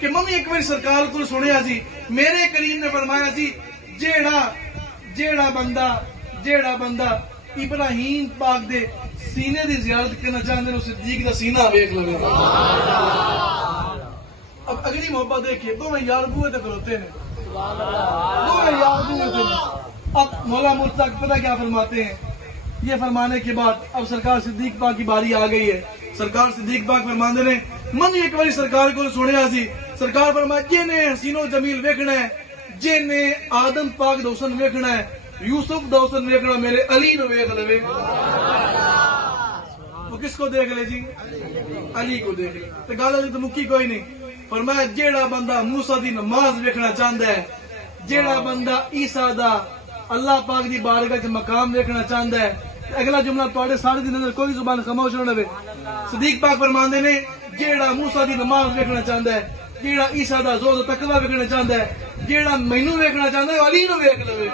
کہ میں ایک بار سرکار کو سنیا سی میرے کریم نے فرمایا سی جیڑا بندہ ابراہیم پاک دے سینے دی زیارت کرنا چاہتے ہیں صدیق دا سینہ ویکھ لو. اب اگلی محبت دیکھیے دو میں یار بوئے تے کھلوتے ہیں اب مولا مستق پتہ کیا فرماتے ہیں. یہ فرمانے کے بعد اب سرکار صدیق پاک کی باری آ گئی ہے. سرکار صدیق پاک فرماندے نے من ایک باری سرکار کو سنیا سی سرکار فرمایا جے نے حسین و جمیل ویکھنا ہے جے نے آدم پاک دا حسن ویکھنا ہے یوسف دا حسن ویکھنا میرے علی نو ویکھ لے. وہ کس کو دیکھ لے جی؟ علی کو دیکھ لے. تو گل تو مکی کوئی نہیں. فرمایا جیڑا بندہ موسیٰ دی نماز ویکھنا چاہندا ہے جیڑا بندہ عیسیٰ دا اللہ پاک دی بارگاہ وچ مقام ویکھنا چاہندا ہے. اگلا جملہ تواڈے سارے دی نظر کوئی زبان خاموش نہ رہے. صدیق پاک فرماندے نے جیڑا موسیٰ دی نماز ویکھنا چاہندا ہے جیڑا عیسیٰ دا زہد و تقوی ویکھنا چاہندا ہے جیڑا مینوں ویکھنا چاہندا ہے علی نو ویکھ لے.